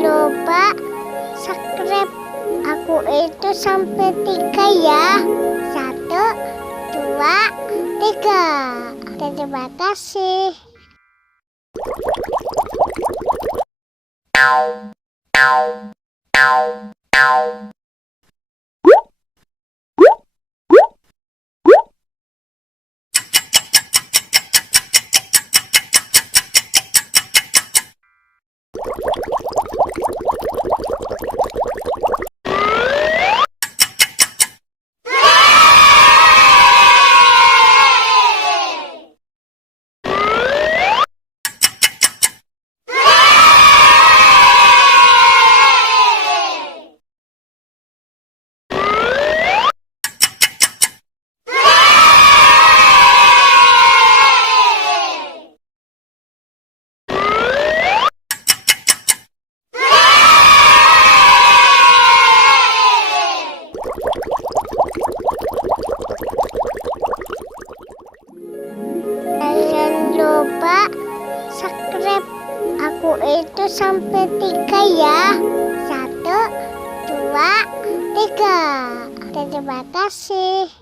lupa subscribe aku itu sampai 3 ya. 1, 2, 3. Terima kasih. Jangan lupa subscribe aku itu sampai 3 ya. 1, 2, 3. Terima kasih.